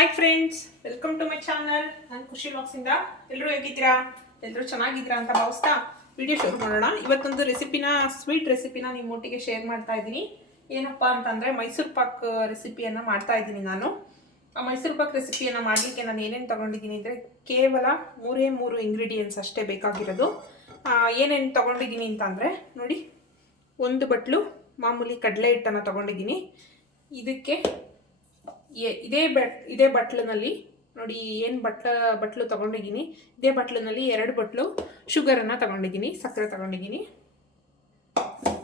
Hi friends, welcome to my channel. ನಾನು ಖುಷಿ ವ್ಲಾಗ್ಸಿಂದ. ಎಲ್ಲರೂ ಹೇಗಿದ್ದೀರಾ? ಎಲ್ಲರೂ ಚೆನ್ನಾಗಿದ್ದೀರಾ ಅಂತ ಭಾವಿಸ್ತಾ ವಿಡಿಯೋ ಶುರು ಮಾಡೋಣ. ಇವತ್ತೊಂದು ಸ್ವೀಟ್ ರೆಸಿಪಿನ ನಿಮ್ಮೊಟ್ಟಿಗೆ ಶೇರ್ ಮಾಡ್ತಾ ಇದ್ದೀನಿ. ಏನಪ್ಪ ಅಂತಂದರೆ ಮೈಸೂರು ಪಾಕ್ ರೆಸಿಪಿಯನ್ನು ಮಾಡ್ತಾ ಇದ್ದೀನಿ ನಾನು. ಆ ಮೈಸೂರು ಪಾಕ್ ರೆಸಿಪಿಯನ್ನು ಮಾಡಲಿಕ್ಕೆ ನಾನು ಏನೇನು ತೊಗೊಂಡಿದ್ದೀನಿ ಅಂದರೆ ಕೇವಲ 3 ಇಂಗ್ರೀಡಿಯೆಂಟ್ಸ್ ಅಷ್ಟೇ ಬೇಕಾಗಿರೋದು. ಏನೇನು ತೊಗೊಂಡಿದ್ದೀನಿ ಅಂತಂದರೆ ನೋಡಿ, 1 ಬಟ್ಲು ಮಾಮೂಲಿ ಕಡಲೆ ಹಿಟ್ಟನ್ನು ತೊಗೊಂಡಿದ್ದೀನಿ. ಇದಕ್ಕೆ ಇದೇ ಬಟ್ಲಿನಲ್ಲಿ ನೋಡಿ, ಏನು ಬಟ್ಲು ತೊಗೊಂಡಿದ್ದೀನಿ, ಇದೇ ಬಟ್ಲಿನಲ್ಲಿ 2 ಬಟ್ಲು ಶುಗರನ್ನು ತೊಗೊಂಡಿದ್ದೀನಿ, ಸಕ್ಕರೆ ತೊಗೊಂಡಿದ್ದೀನಿ.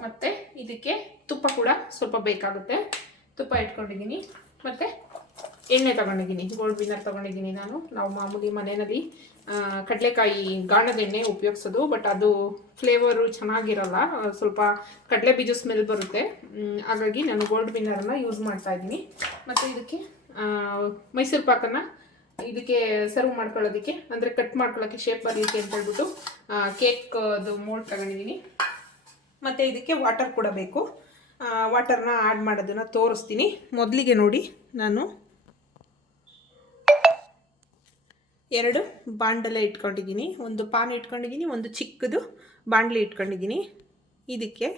ಮತ್ತು ಇದಕ್ಕೆ ತುಪ್ಪ ಕೂಡ ಸ್ವಲ್ಪ ಬೇಕಾಗುತ್ತೆ, ತುಪ್ಪ ಇಟ್ಕೊಂಡಿದ್ದೀನಿ. ಮತ್ತು ಎಣ್ಣೆ ತೊಗೊಂಡಿದ್ದೀನಿ, ಗೋಲ್ಡ್ ವಿನ್ನರ್ ತೊಗೊಂಡಿದ್ದೀನಿ ನಾವು ಮಾಮೂಲಿ ಮನೆಯಲ್ಲಿ ಕಡಲೆಕಾಯಿ ಗಾಣದ ಎಣ್ಣೆ ಉಪಯೋಗಿಸೋದು. ಬಟ್ ಅದು ಫ್ಲೇವರು ಚೆನ್ನಾಗಿರಲ್ಲ, ಸ್ವಲ್ಪ ಕಡಲೆ ಬೀಜ ಸ್ಮೆಲ್ ಬರುತ್ತೆ. ಹಾಗಾಗಿ ನಾನು ಗೋಲ್ಡ್ ವಿನ್ನರನ್ನು ಯೂಸ್ ಮಾಡ್ತಾ ಇದ್ದೀನಿ. ಮತ್ತು ಇದಕ್ಕೆ ಮೈಸೂರು ಪಾಕನ್ನು ಇದಕ್ಕೆ ಸರ್ವ್ ಮಾಡ್ಕೊಳ್ಳೋದಕ್ಕೆ, ಅಂದರೆ ಕಟ್ ಮಾಡ್ಕೊಳ್ಳೋಕ್ಕೆ ಶೇಪ್ ಬರಲಿಕ್ಕೆ ಅಂತ ಹೇಳ್ಬಿಟ್ಟು ಕೇಕ್ದು ಮೋಲ್ಡ್ ತಗೊಂಡಿದ್ದೀನಿ. ಮತ್ತು ಇದಕ್ಕೆ ವಾಟರ್ ಕೂಡ ಬೇಕು. ವಾಟರ್ನ ಆ್ಯಡ್ ಮಾಡೋದನ್ನು ತೋರಿಸ್ತೀನಿ. ಮೊದಲಿಗೆ ನೋಡಿ, ನಾನು 2 ಬಾಂಡಲೆ ಇಟ್ಕೊಂಡಿದ್ದೀನಿ, ಒಂದು ಪಾನ್ ಇಟ್ಕೊಂಡಿದ್ದೀನಿ, ಒಂದು ಚಿಕ್ಕದು ಬಾಂಡ್ಲಿ ಇಟ್ಕೊಂಡಿದ್ದೀನಿ. ಇದಕ್ಕೆ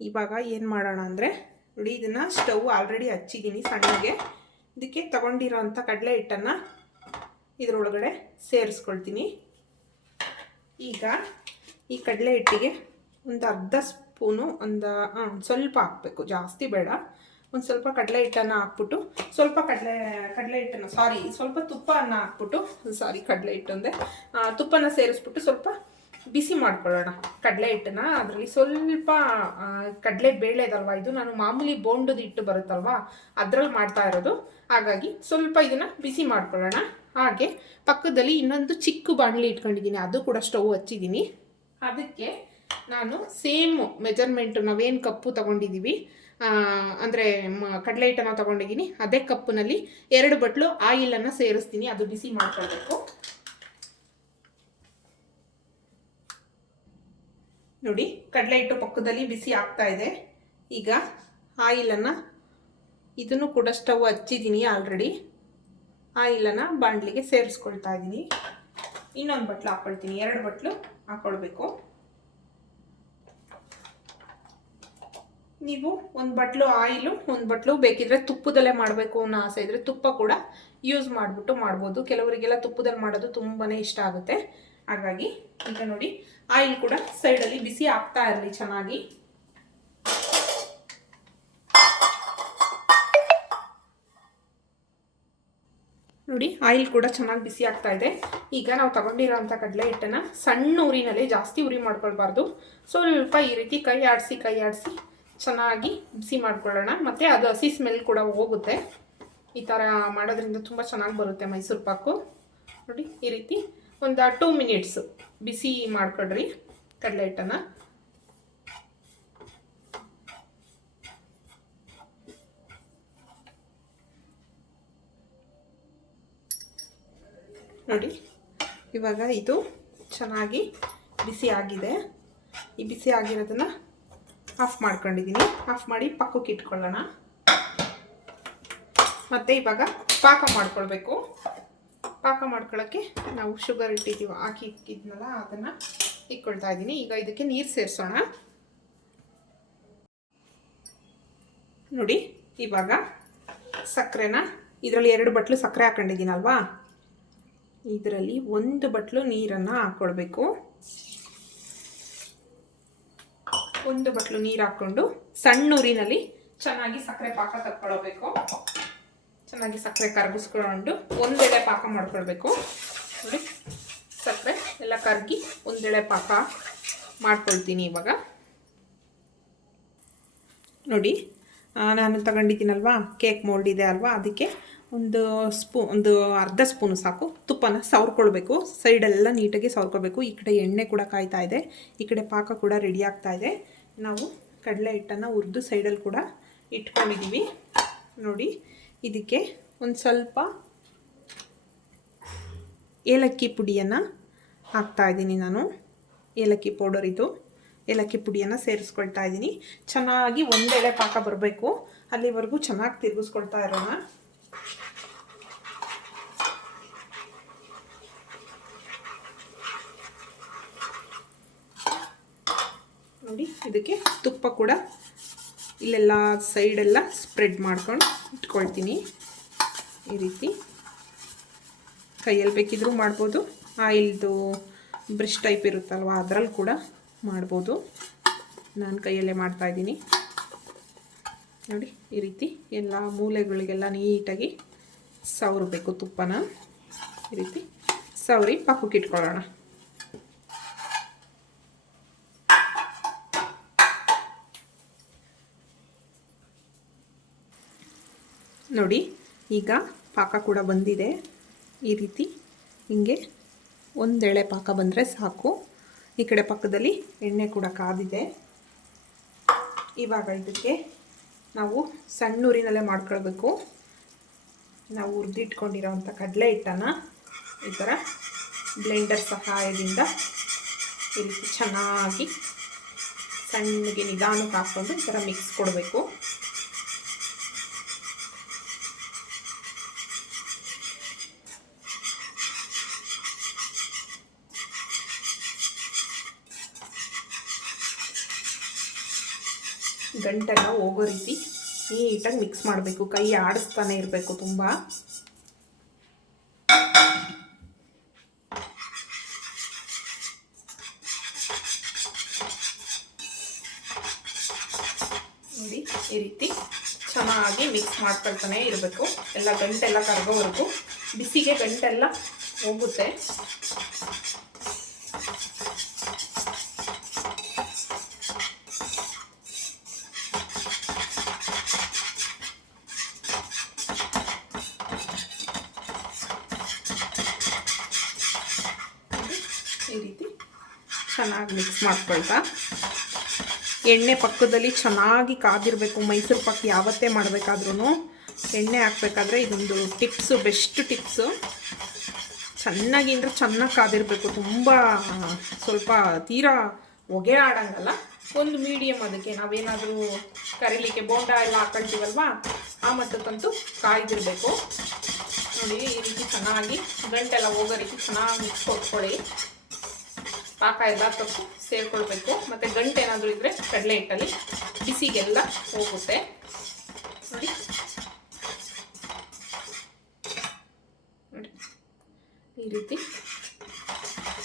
ಇವಾಗ ಏನು ಮಾಡೋಣ ಅಂದರೆ ನೋಡಿ, ಇದನ್ನು ಸ್ಟವ್ ಆಲ್ರೆಡಿ ಹಚ್ಚಿದ್ದೀನಿ ಸಣ್ಣಗೆ. ಇದಕ್ಕೆ ತಗೊಂಡಿರೋ ಅಂಥ ಕಡಲೆ ಹಿಟ್ಟನ್ನು ಇದರೊಳಗಡೆ ಸೇರಿಸ್ಕೊಳ್ತೀನಿ. ಈಗ ಈ ಕಡಲೆ ಹಿಟ್ಟಿಗೆ ಒಂದು ಅರ್ಧ ಸ್ಪೂನು, ಸ್ವಲ್ಪ ಹಾಕಬೇಕು, ಜಾಸ್ತಿ ಬೇಡ. ಒಂದು ಸ್ವಲ್ಪ ಕಡಲೆ ಹಿಟ್ಟನ್ನು ಹಾಕ್ಬಿಟ್ಟು, ಸ್ವಲ್ಪ ತುಪ್ಪವನ್ನು ಹಾಕ್ಬಿಟ್ಟು, ಕಡಲೆ ಹಿಟ್ಟಂದೆ ತುಪ್ಪನ ಸೇರಿಸ್ಬಿಟ್ಟು ಸ್ವಲ್ಪ ಬಿಸಿ ಮಾಡ್ಕೊಳ್ಳೋಣ ಕಡಲೆ ಹಿಟ್ಟನ್ನ. ಅದರಲ್ಲಿ ಸ್ವಲ್ಪ ಕಡಲೆ ಬೇಳೆದಲ್ವ ಇದು, ನಾನು ಮಾಮೂಲಿ ಬೋಂಡದ ಹಿಟ್ಟು ಬರುತ್ತಲ್ವ ಅದರಲ್ಲಿ ಮಾಡ್ತಾ ಇರೋದು. ಹಾಗಾಗಿ ಸ್ವಲ್ಪ ಇದನ್ನು ಬಿಸಿ ಮಾಡ್ಕೊಳ್ಳೋಣ. ಹಾಗೆ ಪಕ್ಕದಲ್ಲಿ ಇನ್ನೊಂದು ಚಿಕ್ಕ ಬಾಣಲಿ ಇಟ್ಕೊಂಡಿದ್ದೀನಿ, ಅದು ಕೂಡ ಸ್ಟವ್ ಹಚ್ಚಿದ್ದೀನಿ. ಅದಕ್ಕೆ ನಾನು ಸೇಮ್ ಮೆಜರ್ಮೆಂಟು, ನಾವೇನು ಕಪ್ಪು ತೊಗೊಂಡಿದ್ದೀವಿ, ಅಂದರೆ ಕಡಲೆ ಹಿಟ್ಟನ್ನು ತೊಗೊಂಡಿದ್ದೀನಿ, ಅದೇ ಕಪ್ಪಿನಲ್ಲಿ 2 ಬಟ್ಲು ಆಯಿಲನ್ನು ಸೇರಿಸ್ತೀನಿ. ಅದು ಬಿಸಿ ಮಾಡ್ಕೊಳ್ಬೇಕು. ನೋಡಿ, ಕಡಲೆ ಹಿಟ್ಟು ಪಕ್ಕದಲ್ಲಿ ಬಿಸಿ ಆಗ್ತಾ ಇದೆ. ಈಗ ಆಯಿಲನ್ನು, ಇದನ್ನು ಕೂಡ ಸ್ಟವ್ ಹಚ್ಚಿದ್ದೀನಿ ಆಲ್ರೆಡಿ. ಆಯಿಲನ್ನು ಬಾಣಲಿಗೆ ಸೇರಿಸ್ಕೊಳ್ತಾ ಇದ್ದೀನಿ. ಇನ್ನೊಂದು ಬಟ್ಲು ಹಾಕ್ಕೊಳ್ತೀನಿ, 2 ಬಟ್ಲು ಹಾಕ್ಕೊಳ್ಬೇಕು. ನೀವು 1 ಬಟ್ಲು ಆಯಿಲು, 1 ಬಟ್ಲು ಬೇಕಿದ್ರೆ ತುಪ್ಪದಲ್ಲೇ ಮಾಡಬೇಕು ಅನ್ನೋ ಆಸೆ ಇದ್ದರೆ ತುಪ್ಪ ಕೂಡ ಯೂಸ್ ಮಾಡಿಬಿಟ್ಟು ಮಾಡ್ಬೋದು. ಕೆಲವರಿಗೆಲ್ಲ ತುಪ್ಪದಲ್ಲಿ ಮಾಡೋದು ತುಂಬಾ ಇಷ್ಟ ಆಗುತ್ತೆ. ಹಾಗಾಗಿ ಈಗ ನೋಡಿ, ಆಯಿಲ್ ಕೂಡ ಸೈಡಲ್ಲಿ ಬಿಸಿ ಆಗ್ತಾ ಇರಲಿ ಚೆನ್ನಾಗಿ. ನೋಡಿ, ಆಯಿಲ್ ಕೂಡ ಚೆನ್ನಾಗಿ ಬಿಸಿ ಆಗ್ತಾ ಇದೆ. ಈಗ ನಾವು ತಗೊಂಡಿರೋ ಅಂಥ ಕಡಲೆ ಹಿಟ್ಟನ್ನು ಸಣ್ಣ ಉರಿನಲ್ಲಿ, ಜಾಸ್ತಿ ಉರಿ ಮಾಡ್ಕೊಳ್ಬಾರ್ದು, ಸ್ವಲ್ಪ ಈ ರೀತಿ ಕೈ ಆಡಿಸಿ ಚೆನ್ನಾಗಿ ಬಿಸಿ ಮಾಡ್ಕೊಳ್ಳೋಣ. ಮತ್ತು ಅದು ಹಸಿ ಸ್ಮೆಲ್ ಕೂಡ ಹೋಗುತ್ತೆ. ಈ ಥರ ಮಾಡೋದ್ರಿಂದ ತುಂಬ ಚೆನ್ನಾಗಿ ಬರುತ್ತೆ ಮೈಸೂರು ಪಾಕು. ನೋಡಿ, ಈ ರೀತಿ ಒಂದು 2 ಮಿನಿಟ್ಸ್ ಬಿಸಿ ಮಾಡ್ಕೊಳ್ರಿ ಕಡಲೆ ಹಿಟ್ಟನ್ನು. ನೋಡಿ, ಇವಾಗ ಇದು ಚೆನ್ನಾಗಿ ಬಿಸಿ ಆಗಿದೆ. ಈ ಬಿಸಿ ಆಗಿರೋದನ್ನು ಆಫ್ ಮಾಡ್ಕೊಂಡಿದ್ದೀನಿ. ಆಫ್ ಮಾಡಿ ಪಕ್ಕಕ್ಕೆ ಇಟ್ಕೊಳ್ಳೋಣ. ಮತ್ತು ಇವಾಗ ಪಾಕ ಮಾಡ್ಕೊಳ್ಬೇಕು. ಪಾಕ ಮಾಡ್ಕೊಳ್ಳೋಕ್ಕೆ ನಾವು ಶುಗರ್ ಇಕ್ಕಿದ್ನಲ್ಲ ಅದನ್ನು ಇಟ್ಕೊಳ್ತಾ ಇದ್ದೀನಿ. ಈಗ ಇದಕ್ಕೆ ನೀರು ಸೇರಿಸೋಣ. ನೋಡಿ, ಇವಾಗ ಸಕ್ಕರೆನ, ಇದರಲ್ಲಿ 2 ಬಟ್ಲು ಸಕ್ಕರೆ ಹಾಕೊಂಡಿದ್ದೀನಲ್ವಾ, ಇದರಲ್ಲಿ 1 ಬಟ್ಲು ನೀರನ್ನು ಹಾಕ್ಕೊಳ್ಬೇಕು. 1 ಬಟ್ಲು ನೀರು ಹಾಕ್ಕೊಂಡು ಸಣ್ಣ ಉರಿನಲ್ಲಿ ಚೆನ್ನಾಗಿ ಸಕ್ಕರೆ ಪಾಕ ತಕ್ಕೊಳ್ಬೇಕು. ಚೆನ್ನಾಗಿ ಸಕ್ಕರೆ ಕರಗಿಸ್ಕೊಂಡು ಒಂದೆಳೆ ಪಾಕ ಮಾಡ್ಕೊಳ್ಬೇಕು. ನೋಡಿ, ಸಕ್ಕರೆ ಎಲ್ಲ ಕರಗಿ ಒಂದೆಳೆ ಪಾಕ ಮಾಡ್ಕೊಳ್ತೀನಿ. ಇವಾಗ ನೋಡಿ, ನಾನು ತಗೊಂಡಿದ್ದೀನಲ್ವಾ ಕೇಕ್ ಮೋಲ್ಡ್ ಇದೆ ಅಲ್ವಾ, ಅದಕ್ಕೆ ಒಂದು ಅರ್ಧ ಸ್ಪೂನು ಸಾಕು ತುಪ್ಪನ ಸವರ್ಕೊಳ್ಬೇಕು. ಸೈಡೆಲ್ಲ ನೀಟಾಗಿ ಸವರ್ಕೊಳ್ಬೇಕು. ಈ ಕಡೆ ಎಣ್ಣೆ ಕೂಡ ಕಾಯ್ತಾ ಇದೆ, ಈ ಕಡೆ ಪಾಕ ಕೂಡ ರೆಡಿ ಆಗ್ತಾ ಇದೆ. ನಾವು ಕಡಲೆ ಹಿಟ್ಟನ್ನು ಹುರಿದು ಸೈಡಲ್ಲಿ ಕೂಡ ಇಟ್ಕೊಂಡಿದ್ದೀವಿ. ನೋಡಿ, ಇದಕ್ಕೆ ಒಂದು ಸ್ವಲ್ಪ ಏಲಕ್ಕಿ ಪುಡಿಯನ್ನು ಹಾಕ್ತಾಯಿದ್ದೀನಿ ನಾನು. ಏಲಕ್ಕಿ ಪೌಡರ್ ಇದು, ಏಲಕ್ಕಿ ಪುಡಿಯನ್ನು ಸೇರಿಸ್ಕೊಳ್ತಾ ಇದ್ದೀನಿ. ಚೆನ್ನಾಗಿ ಒಂದೆಳೆ ಪಾಕ ಬರಬೇಕು, ಅಲ್ಲಿವರೆಗೂ ಚೆನ್ನಾಗಿ ತಿರುಗಿಸ್ಕೊಳ್ತಾ ಇರೋಣ. ಇದಕ್ಕೆ ತುಪ್ಪ ಕೂಡ ಇಲ್ಲೆಲ್ಲ ಸೈಡೆಲ್ಲ ಸ್ಪ್ರೆಡ್ ಮಾಡ್ಕೊಂಡು ಇಟ್ಕೊಳ್ತೀನಿ. ಈ ರೀತಿ ಕೈಯಲ್ಲಿ ಬೇಕಿದ್ರೂ ಮಾಡ್ಬೋದು, ಆಯಿಲ್ದು ಬ್ರಷ್ ಟೈಪ್ ಇರುತ್ತಲ್ವ ಅದರಲ್ಲಿ ಕೂಡ ಮಾಡ್ಬೋದು. ನಾನು ಕೈಯಲ್ಲೇ ಮಾಡ್ತಾಯಿದ್ದೀನಿ ನೋಡಿ. ಈ ರೀತಿ ಎಲ್ಲ ಮೂಲೆಗಳಿಗೆಲ್ಲ ನೀಟಾಗಿ ಸವರಬೇಕು ತುಪ್ಪನ. ಈ ರೀತಿ ಸವರಿ ಪಕ್ಕಕ್ಕೆ ಇಟ್ಕೊಳ್ಳೋಣ. ನೋಡಿ ಈಗ ಪಾಕ ಕೂಡ ಬಂದಿದೆ. ಈ ರೀತಿ ಹಿಂಗೆ ಒಂದೆಳೆ ಪಾಕ ಬಂದರೆ ಸಾಕು. ಈ ಕಡೆ ಪಕ್ಕದಲ್ಲಿ ಎಣ್ಣೆ ಕೂಡ ಕಾದಿದೆ. ಇವಾಗ ಇದಕ್ಕೆ ನಾವು ಸಣ್ಣೂರಿನಲ್ಲೇ ಮಾಡ್ಕೊಳ್ಬೇಕು. ನಾವು ಹುರಿದಿಟ್ಕೊಂಡಿರೋವಂಥ ಕಡಲೆ ಹಿಟ್ಟನ್ನು ಈ ಥರ ಬ್ಲೆಂಡರ್ ಸಹಾಯದಿಂದ ಈ ರೀತಿ ಚೆನ್ನಾಗಿ ಸಣ್ಣಗೆ ನಿಧಾನಕ್ಕೆ ಹಾಕ್ಕೊಂಡು ಈ ಥರ ಮಿಕ್ಸ್ ಕೊಡಬೇಕು. ಗಂಟೆಲ್ಲ ಹೋಗೋ ರೀತಿ ನೀಟಾಗಿ ಮಿಕ್ಸ್ ಮಾಡಬೇಕು. ಕೈ ಆಡಿಸ್ತಾನೆ ಇರಬೇಕು ತುಂಬ. ನೋಡಿ ಈ ರೀತಿ ಚೆನ್ನಾಗಿ ಮಿಕ್ಸ್ ಮಾಡ್ಕೊಳ್ತಾನೆ ಇರಬೇಕು. ಎಲ್ಲ ಗಂಟೆಲ್ಲ ಕರಗೋವರೆಗೂ. ಬಿಸಿಗೆ ಗಂಟೆಲ್ಲ ಹೋಗುತ್ತೆ. ಈ ರೀತಿ ಚೆನ್ನಾಗಿ ಮಿಕ್ಸ್ ಮಾಡ್ಕೊಳ್ತಾ ಎಣ್ಣೆ ಪಕ್ಕದಲ್ಲಿ ಚೆನ್ನಾಗಿ ಕಾದಿರಬೇಕು. ಮೈಸೂರು ಪಾಕ್ ಯಾವತ್ತೇ ಮಾಡಬೇಕಾದ್ರೂ ಎಣ್ಣೆ ಹಾಕಬೇಕಾದ್ರೆ ಇದೊಂದು ಟಿಪ್ಸು, ಬೆಸ್ಟ್ ಟಿಪ್ಸು. ಚೆನ್ನಾಗಿ ಅಂದರೆ ಚೆನ್ನಾಗಿ ಕಾದಿರಬೇಕು. ತುಂಬ ಸ್ವಲ್ಪ ತೀರಾ ಹೊಗೆ ಆಡಂಗಲ್ಲ, ಒಂದು ಮೀಡಿಯಮ್. ಅದಕ್ಕೆ ನಾವೇನಾದರೂ ಕರಿಲಿಕ್ಕೆ ಬೋಂಡ ಎಲ್ಲ ಹಾಕೊಳ್ತೀವಲ್ವ ಆ ಮಟ್ಟಕ್ಕಂತೂ ಕಾಯ್ದಿರಬೇಕು. ನೋಡಿ ಈ ರೀತಿ ಚೆನ್ನಾಗಿ ಗಂಟೆಲ್ಲ ಹೋಗೋ ರೀತಿ ಚೆನ್ನಾಗಿ ಮಿಕ್ಸ್ ಕೊಟ್ಕೊಳ್ಳಿ. ಪಾಕ ಎಲ್ಲ ತಪ್ಪು ಸೇರಿಕೊಳ್ಬೇಕು. ಮತ್ತು ಗಂಟೆ ಏನಾದರೂ ಇದ್ದರೆ ಕಡಲೆ ಹಿಟ್ಟಲ್ಲಿ ಬಿಸಿಗೆಲ್ಲ ಹೋಗುತ್ತೆ. ನೋಡಿ ನೋಡಿ ಈ ರೀತಿ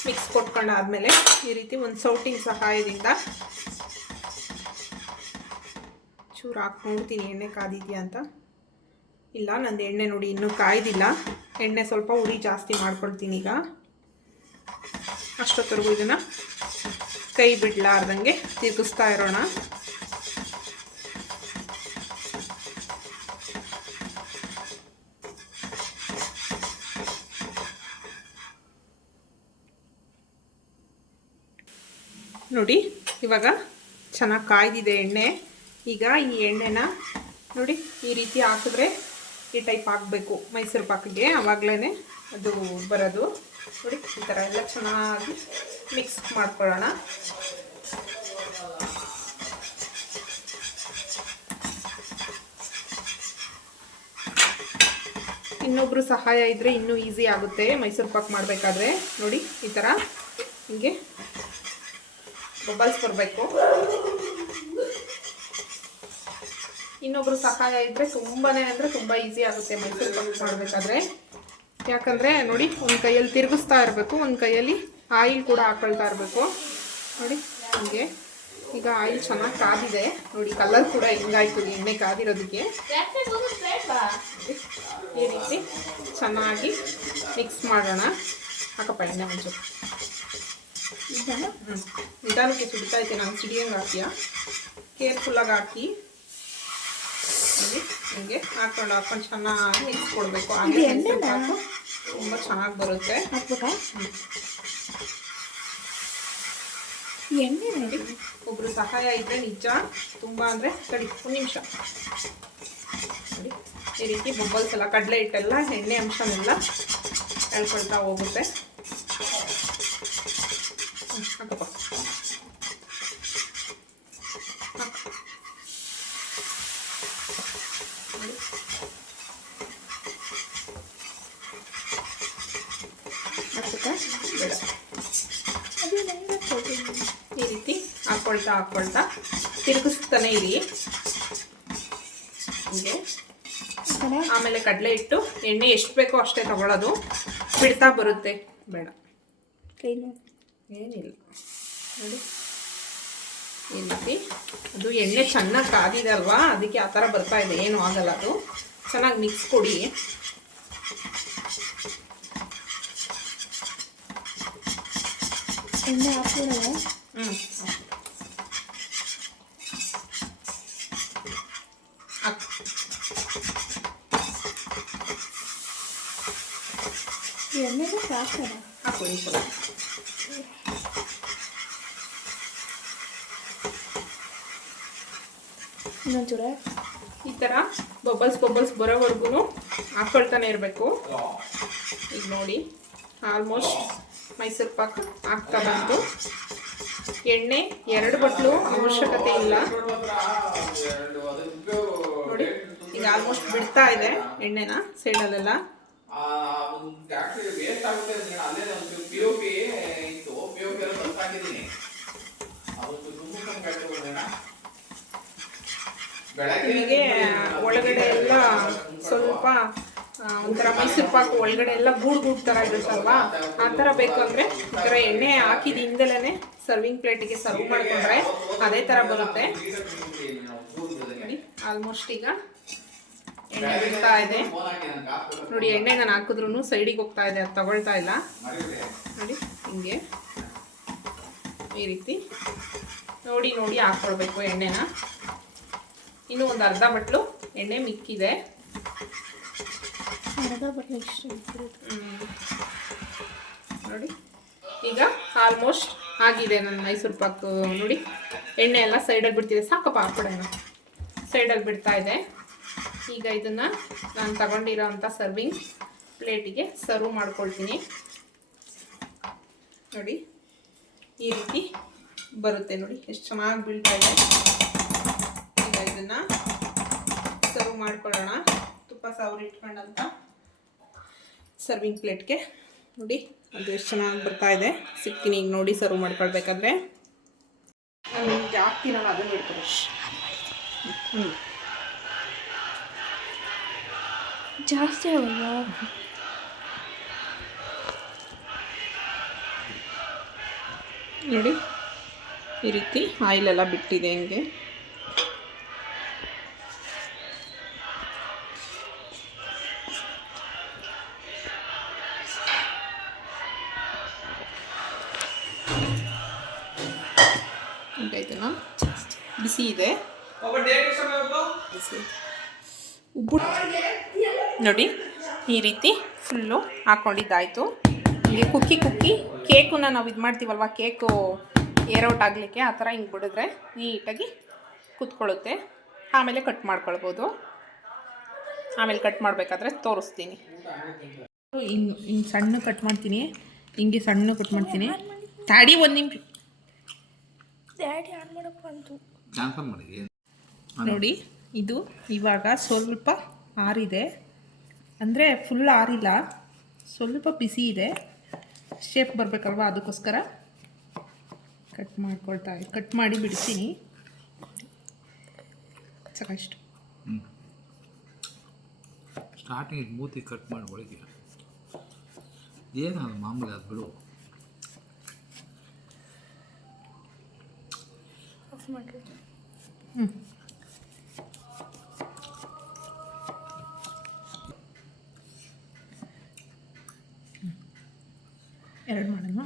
ಮಿಕ್ಸ್ ಕೊಟ್ಕೊಂಡಾದ್ಮೇಲೆ ಈ ರೀತಿ ಒಂದು ಸೌಟಿನ ಸಹಾಯದಿಂದ ಚೂರು ಹಾಕಿ ನೋಡ್ತೀನಿ ಎಣ್ಣೆ ಕಾದಿದೆಯಾ ಅಂತ. ಇಲ್ಲ, ನಂದು ಎಣ್ಣೆ ನೋಡಿ ಇನ್ನೂ ಕಾಯ್ದಿಲ್ಲ. ಎಣ್ಣೆ ಸ್ವಲ್ಪ ಉರಿ ಜಾಸ್ತಿ ಮಾಡ್ಕೊಳ್ತೀನಿ ಈಗ. ಅಷ್ಟೊತ್ತರೆಗೂ ಇದನ್ನು ಕೈ ಬಿಡಲಾರ್ದಂಗೆ ತಿರುಗಿಸ್ತಾ ಇರೋಣ. ನೋಡಿ ಇವಾಗ ಚೆನ್ನಾಗಿ ಕಾಯ್ದಿದೆ ಎಣ್ಣೆ. ಈಗ ಈ ಎಣ್ಣೆನ ನೋಡಿ ಈ ರೀತಿ ಹಾಕಿದ್ರೆ ಈ ಟೈಪ್ ಹಾಕಬೇಕು ಮೈಸೂರು ಪಾಕಿಗೆ, ಆವಾಗಲೇ ಅದು ಬರೋದು. ನೋಡಿ ಈ ಥರ ಎಲ್ಲ ಚೆನ್ನಾಗಿ ಮಿಕ್ಸ್ ಮಾಡ್ಕೊಳ್ಳೋಣ. ಇನ್ನೊಬ್ಬರು ಸಹಾಯ ಇದ್ದರೆ ಇನ್ನೂ ಈಸಿ ಆಗುತ್ತೆ ಮೈಸೂರು ಪಾಕ್ ಮಾಡಬೇಕಾದ್ರೆ. ನೋಡಿ ಈ ಥರ ಹಿಂಗೆ ಬಬಲ್ಸ್ ಬರಬೇಕು. ಇನ್ನೊಬ್ಬರು ಸಹಾಯ ಇದ್ದರೆ ತುಂಬಾ ಅಂದರೆ ತುಂಬ ಈಸಿ ಆಗುತ್ತೆ ಮೈಸೂರು ಪಾಕ್ ಮಾಡಬೇಕಾದ್ರೆ. ಯಾಕಂದರೆ ನೋಡಿ ಒಂದು ಕೈಯಲ್ಲಿ ತಿರುಗಿಸ್ತಾ ಇರಬೇಕು, ಒಂದು ಕೈಯಲ್ಲಿ ಆಯಿಲ್ ಕೂಡ ಹಾಕ್ಕೊಳ್ತಾ ಇರಬೇಕು. ನೋಡಿ ಹೀಗೆ ಈಗ ಆಯಿಲ್ ಚೆನ್ನಾಗಿ ಕಾದಿದೆ. ನೋಡಿ ಕಲರ್ ಕೂಡ ಹಿಂಗಾಯ್ತು ಎಣ್ಣೆ ಕಾದಿರೋದಕ್ಕೆ. ಈ ರೀತಿ ಚೆನ್ನಾಗಿ ಮಿಕ್ಸ್ ಮಾಡೋಣ. ಹಾಕಪ್ಪ ಎಣ್ಣೆ ಮುಂಚೆ ನಿಧಾನಕ್ಕೆ ಸುಡ್ತಾಯಿದ್ದೆ ನಾನು, ಸಿಡಿಯಂಗೆ ಹಾಕಿಯ ಕೇರ್ಫುಲ್ಲಾಗಿ ಹಾಕಿ ಹಿಂಗೆ ಹಾಕೊಂಡು ಚೆನ್ನಾಗಿ ಮಿಕ್ಸ್ ಕೊಡಬೇಕು. ಹಾಗೆ ತುಂಬ ಚೆನ್ನಾಗಿ ಬರುತ್ತೆ. ಎಣ್ಣೆ ನೋಡಿ ಒಬ್ಬರು ಸಹಾಯ ಇದ್ದರೆ ನಿಜ ತುಂಬ ಅಂದರೆ ಕಡಿ ಒಂದು ನಿಮಿಷ. ನೋಡಿ ಈ ರೀತಿ ಬೊಬ್ಬಲ್ಸ್ ಎಲ್ಲ ಕಡಲೆ ಹಿಟ್ಟೆಲ್ಲ ಎಣ್ಣೆ ಅಂಶನೆಲ್ಲ ಎಳ್ಕೊಳ್ತಾ ಹೋಗುತ್ತೆ. ಹಾಕಪ್ಪ ಬೇಡ. ಈ ರೀತಿ ಹಾಕ್ಕೊಳ್ತಾ ತಿರುಗಿಸ್ತಾನೆ ಇರಿ ಹೀಗೆ. ಆಮೇಲೆ ಕಡಲೆ ಹಿಟ್ಟು ಎಣ್ಣೆ ಎಷ್ಟು ಬೇಕೋ ಅಷ್ಟೇ ತಗೊಳ್ಳೋದು, ಬಿಡ್ತಾ ಬರುತ್ತೆ, ಬೇಡ ಏನಿಲ್ಲ ನೋಡಿ ಈ ರೀತಿ. ಅದು ಎಣ್ಣೆ ಚೆನ್ನಾಗಿ ಕಾದಿದೆ ಅಲ್ವಾ, ಅದಕ್ಕೆ ಆ ಥರ ಬರ್ತಾ ಇದೆ, ಏನೂ ಆಗಲ್ಲ. ಅದು ಚೆನ್ನಾಗಿ ಮಿಕ್ಸ್ ಕೊಡಿ. ಎಣ್ಣೆ ಹಾಕ್ಬಿಡೋಣ. ಎಣ್ಣೆಗೆ ಹಾಕ್ತಾರೆ, ಹಾಕೊಳ್ಳಿ ಸ್ವಲ್ಪ. ಇನ್ನೊಂಚೂರ ಈ ಥರ ಬಬಲ್ಸ್ ಬರೋವರೆಗೂ ಹಾಕ್ಕೊಳ್ತಾನೆ ಇರಬೇಕು. ಈಗ ನೋಡಿ ಆಲ್ಮೋಸ್ಟ್ ಮೈಸೂರು ಪಾಕ್ ಆಗ್ತಾ ಬಂತು. ಎಣ್ಣೆ 2 ಬಟ್ಲು ಅವಶ್ಯಕತೆ ಇಲ್ಲ ನೋಡಿ. ಈಗ ಆಲ್ಮೋಸ್ಟ್ ಬಿಡ್ತಾ ಇದೆ ಎಣ್ಣೆನ ಸೈಡಲ್ಲೆಲ್ಲ. ನಿಮಗೆ ಒಳಗಡೆ ಎಲ್ಲ ಸ್ವಲ್ಪ ಒಂಥರ ಮೈಸೂರು ಪಾಕು ಒಳಗಡೆ ಎಲ್ಲ ಗೂಡು ಥರ ಇರುತ್ತಲ್ವಾ, ಆ ಥರ ಬೇಕು ಅಂದರೆ ಈ ಥರ ಎಣ್ಣೆ ಹಾಕಿದಿಂದಲೇ ಸರ್ವಿಂಗ್ ಪ್ಲೇಟಿಗೆ ಸರ್ವ್ ಮಾಡಿಕೊಂಡ್ರೆ ಅದೇ ಥರ ಬರುತ್ತೆ ನೋಡಿ. ಆಲ್ಮೋಸ್ಟ್ ಈಗ ಎಣ್ಣೆ ಬಿಡ್ತಾ ಇದೆ ನೋಡಿ. ಎಣ್ಣೆ ನಾನು ಹಾಕಿದ್ರೂ ಸೈಡಿಗೆ ಹೋಗ್ತಾ ಇದೆ, ಅದು ತಗೊಳ್ತಾ ಇಲ್ಲ ನೋಡಿ. ಹಿಂಗೆ ಈ ರೀತಿ ನೋಡಿ ಹಾಕ್ಕೊಳ್ಬೇಕು ಎಣ್ಣೆನ. ಇನ್ನು ಒಂದು ಅರ್ಧ ಬಟ್ಲು ಎಣ್ಣೆ ಮಿಕ್ಕಿದೆ. ನೋಡಿ ಈಗ ಆಲ್ಮೋಸ್ಟ್ ಆಗಿದೆ ನನ್ನ ಮೈಸೂರು ಪಾಕ್ ನೋಡಿ. ಎಣ್ಣೆ ಎಲ್ಲ ಸೈಡಲ್ಲಿ ಬಿಡ್ತಿದೆ, ಸಾಕಪ್ಪ ಹಾಕ್ಬಿಡೋಣ. ಸೈಡಲ್ಲಿ ಬಿಡ್ತಾ ಇದೆ. ಈಗ ಇದನ್ನು ನಾನು ತಗೊಂಡಿರೋ ಅಂಥ ಸರ್ವಿಂಗ್ ಪ್ಲೇಟಿಗೆ ಸರ್ವ್ ಮಾಡ್ಕೊಳ್ತೀನಿ ನೋಡಿ. ಈ ರೀತಿ ಬರುತ್ತೆ ನೋಡಿ, ಎಷ್ಟು ಚೆನ್ನಾಗಿ ಬೀಳ್ತಾ ಇದೆ. ಈಗ ಇದನ್ನು ಸರ್ವ್ ಮಾಡ್ಕೊಳ್ಳೋಣ. ತುಪ್ಪ ಸವರಿ ಇಟ್ಕೊಂಡಂಥ ಸರ್ವಿಂಗ್ ಪ್ಲೇಟ್ಗೆ ನೋಡಿ, ಅದು ಎಷ್ಟು ಚೆನ್ನಾಗಿ ಬರ್ತಾ ಇದೆ. ಸಿಕ್ತೀನಿ ಈಗ ನೋಡಿ ಸರ್ವ್ ಮಾಡ್ಕೊಳ್ಬೇಕಾದ್ರೆ. ನಾನು ನಿಮಗೆ ಹಾಕ್ತೀನಲ್ಲ ಅದನ್ನು ಇಡ್ತೀನಿ. ಜಾಸ್ತಿ ಆಗಲ್ವಾ? ನೋಡಿ ಈ ರೀತಿ ಆಯಿಲೆಲ್ಲ ಬಿಟ್ಟಿದೆ ಹಿಂಗೆ. ಇದನ್ನು ಬಿಸಿ ಇದೆ, ಉಬ್ಬು ನೋಡಿ. ಈ ರೀತಿ ಫುಲ್ಲು ಹಾಕ್ಕೊಂಡಿದ್ದಾಯಿತು. ಹೀಗೆ ಕುಕ್ಕಿ ಕೇಕನ್ನ ನಾವು ಇದು ಮಾಡ್ತೀವಲ್ವ, ಕೇಕು ಏರೌಟ್ ಆಗಲಿಕ್ಕೆ ಆ ಥರ ಹಿಂಗೆ ಬಿಡಿದ್ರೆ ನೀಟಾಗಿ ಕುತ್ಕೊಳ್ಳುತ್ತೆ. ಆಮೇಲೆ ಕಟ್ ಮಾಡ್ಕೊಳ್ಬೋದು. ಆಮೇಲೆ ಕಟ್ ಮಾಡಬೇಕಾದ್ರೆ ತೋರಿಸ್ತೀನಿ. ಹಿಂಗೆ ಸಣ್ಣ ಕಟ್ ಮಾಡ್ತೀನಿ, ಹಿಂಗೆ ಸಣ್ಣ ಕಟ್ ಮಾಡ್ತೀನಿ. ತಾಡಿ ಒಂದು ನಿಮಿಷ ನೋಡಿ. ಇದು ಇವಾಗ ಸ್ವಲ್ಪ ಆರಿದೆ, ಅಂದರೆ ಫುಲ್ ಆರಿಲ್ಲ, ಸ್ವಲ್ಪ ಬಿಸಿ ಇದೆ. ಶೇಪ್ ಬರಬೇಕಲ್ವ, ಅದಕ್ಕೋಸ್ಕರ ಕಟ್ ಮಾಡಿ ಬಿಡ್ತೀನಿ ಸಾಕಷ್ಟು. ಸ್ಟಾರ್ಟಿಂಗ್ ಮೂತಿ ಕಟ್ ಮಾಡಿ ಒಳಗೆ ಏನದು ಮಾಮೂಲಿ ಅದು ಬಿಡು. ಎರಡು ಮಾಡೋಣ.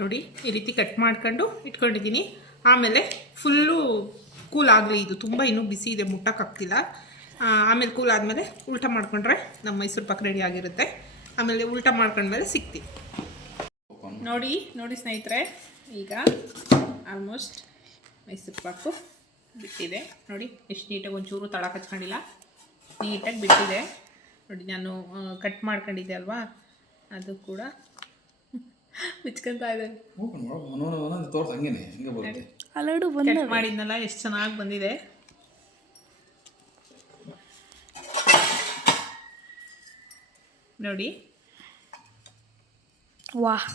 ನೋಡಿ ಈ ರೀತಿ ಕಟ್ ಮಾಡ್ಕೊಂಡು ಇಟ್ಕೊಂಡಿದ್ದೀನಿ. ಆಮೇಲೆ ಫುಲ್ಲು ಕೂಲ್ ಆಗಲಿ, ಇದು ತುಂಬ ಇನ್ನೂ ಬಿಸಿ ಇದೆ, ಮುಟ್ಟಕ್ಕಾಗ್ತಿಲ್ಲ. ಆಮೇಲೆ ಕೂಲ್ ಆದಮೇಲೆ ಉಲ್ಟಾ ಮಾಡಿಕೊಂಡ್ರೆ ನಮ್ಮ ಮೈಸೂರು ಪಾಕ್ ರೆಡಿ ಆಗಿರುತ್ತೆ. ಆಮೇಲೆ ಉಲ್ಟಾ ಮಾಡ್ಕೊಂಡ್ಮೇಲೆ ಸಿಗ್ತೀನಿ. ನೋಡಿ ಸ್ನೇಹಿತರೆ, ಈಗ ಆಲ್ಮೋಸ್ಟ್ ಮೈಸೂರು ಪಾಕು ಬಿಟ್ಟಿದೆ. ನೋಡಿ ಎಷ್ಟು ನೀಟಾಗಿ ಒಂಚೂರು ತಳ ಕಚ್ಕೊಂಡಿಲ್ಲ, ನೀಟಾಗಿ ಬಿಟ್ಟಿದೆ. ನೋಡಿ ನಾನು ಕಟ್ ಮಾಡ್ಕೊಂಡಿದ್ದೆ ಅಲ್ವಾ, ಅದು ಕೂಡ ಬಿಚ್ಕೊತಾ ಇದೆ. ಅಲ್ಲಡು ಕಟ್ ಮಾಡಿದ್ನಲ್ಲ ಎಷ್ಟು ಚೆನ್ನಾಗಿ ಬಂದಿದೆ. ನೋಡಿ ವಾಹ್,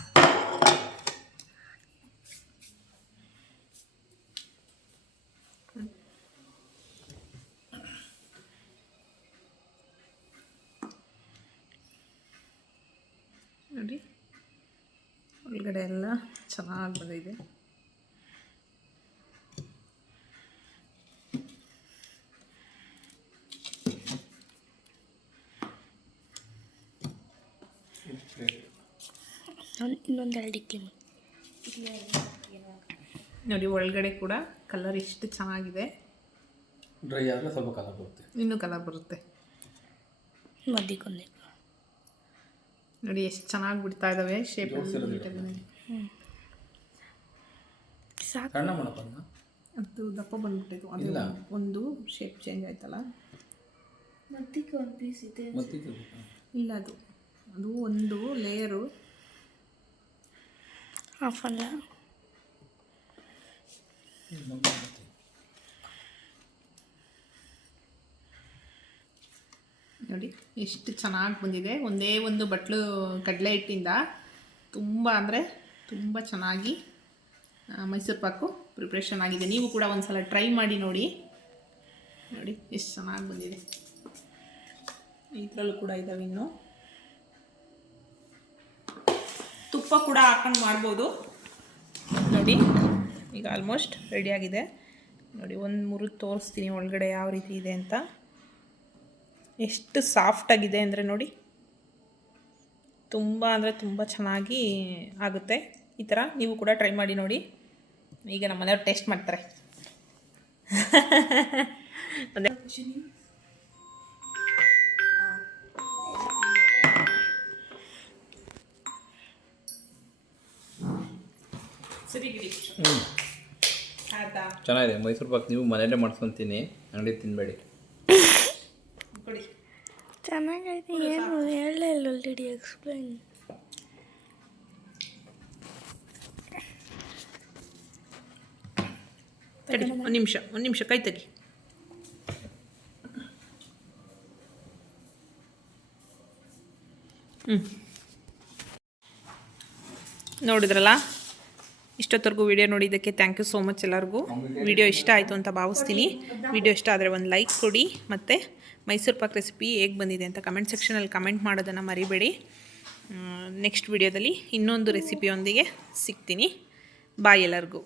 ನೋಡಿ ಒಳಗಡೆ ಎಲ್ಲ ಚೆನ್ನಾಗಿ ಬಂದಿದೆ. ಇನ್ನೊಂದು 2 ಇಡ್ಲಿ ನೋಡಿ ಒಳಗಡೆ ಕೂಡ ಕಲರ್ ಎಷ್ಟು ಚೆನ್ನಾಗಿದೆ. ಡ್ರೈ ಆದರೆ ಸ್ವಲ್ಪ ಕಲರ್ ಬರುತ್ತೆ, ಇನ್ನೂ ಕಲರ್ ಬರುತ್ತೆ. ಮದ್ದಿಕೊಂದೆ ನೋಡಿ ಎಷ್ಟು ಚೆನ್ನಾಗಿ ಬಿಡ್ತಾ ಇದ್ದಾವೆ. ಶೇಪ್ ಸಾಕು. ಸಣ್ಣ ಮಾಡಪ್ಪ, ಅದು ದಪ್ಪ ಬಂದ್ಬಿಟ್ಟಿತ್ತು. ಅದು ಒಂದು ಶೇಪ್ ಚೇಂಜ್ ಆಯ್ತಲ್ಲ. ಮದ್ದಿಗೆ ಒಂದು ಪೀಸ್ ಇದೆ. ಇಲ್ಲ, ಅದು ಒಂದು ಲೇಯರು ಹಾಫ್ ಅಲ್ಲ. ನೋಡಿ ಎಷ್ಟು ಚೆನ್ನಾಗಿ ಬಂದಿದೆ. ಒಂದೇ ಒಂದು ಬಟ್ಲು ಕಡಲೆ ಹಿಟ್ಟಿಂದ ತುಂಬ ಅಂದರೆ ತುಂಬ ಚೆನ್ನಾಗಿ ಮೈಸೂರು ಪಾಕು ಪ್ರಿಪ್ರೇಷನ್ ಆಗಿದೆ. ನೀವು ಕೂಡ ಒಂದು ಸಲ ಟ್ರೈ ಮಾಡಿ ನೋಡಿ. ನೋಡಿ ಎಷ್ಟು ಚೆನ್ನಾಗಿ ಬಂದಿದೆ. ಇದರಲ್ಲೂ ಕೂಡ ಇದ್ದಾವೆ. ಇನ್ನು ತುಪ್ಪ ಕೂಡ ಹಾಕೊಂಡು ಮಾಡ್ಬೋದು. ನೋಡಿ ಈಗ ಆಲ್ಮೋಸ್ಟ್ ರೆಡಿಯಾಗಿದೆ. ನೋಡಿ ಒಂದು ಮುರಿದು ತೋರಿಸ್ತೀನಿ ಒಳಗಡೆ ಯಾವ ರೀತಿ ಇದೆ ಅಂತ. ಎಷ್ಟು ಸಾಫ್ಟಾಗಿದೆ ಅಂದರೆ ನೋಡಿ, ತುಂಬ ಅಂದರೆ ತುಂಬ ಚೆನ್ನಾಗಿ ಆಗುತ್ತೆ. ಈ ಥರ ನೀವು ಕೂಡ ಟ್ರೈ ಮಾಡಿ ನೋಡಿ. ಈಗ ನಮ್ಮ ಮನೆಯವ್ರು ಟೇಸ್ಟ್ ಮಾಡ್ತಾರೆ. ಅದೇ ಸರಿ ಬಿಡಿ. ಆಯ್ತಾ? ಚೆನ್ನಾಗಿದೆ ಮೈಸೂರು ಪಾಕ್. ನೀವು ಮನೆಯಲ್ಲೇ ಮಾಡ್ಸ್ಕೊತೀನಿ, ಅಂಗಡಿ ತಿನ್ನಬೇಡಿ. ಕೊಡಿ. ಚೆನ್ನಾಗೈತೆ. ಏನು ಹೇಳಲೇ ಇಲ್ಲ ಆಲ್ರೆಡಿ. ಎಕ್ಸ್ಪ್ಲೈನ್. ತಡಿ ಒಂದು ನಿಮಿಷ ಕೈ ತೆಗಿ. ನೋಡಿದ್ರಲ್ಲ, ಇಷ್ಟೊತ್ತರೆಗೂ ವಿಡಿಯೋ ನೋಡಿದ್ದಕ್ಕೆ ಥ್ಯಾಂಕ್ ಯು ಸೋ ಮಚ್ ಎಲ್ಲರಿಗೂ. ವಿಡಿಯೋ ಇಷ್ಟ ಆಯಿತು ಅಂತ ಭಾವಿಸ್ತೀನಿ. ವಿಡಿಯೋ ಇಷ್ಟ ಆದರೆ ಒಂದು ಲೈಕ್ ಕೊಡಿ, ಮತ್ತು ಮೈಸೂರು ಪಾಕ್ ರೆಸಿಪಿ ಹೇಗೆ ಬಂದಿದೆ ಅಂತ ಕಮೆಂಟ್ ಸೆಕ್ಷನಲ್ಲಿ ಕಮೆಂಟ್ ಮಾಡೋದನ್ನು ಮರಿಬೇಡಿ. ನೆಕ್ಸ್ಟ್ ವಿಡಿಯೋದಲ್ಲಿ ಇನ್ನೊಂದು ರೆಸಿಪಿಯೊಂದಿಗೆ ಸಿಗ್ತೀನಿ. ಬಾಯ್ ಎಲ್ಲರಿಗೂ.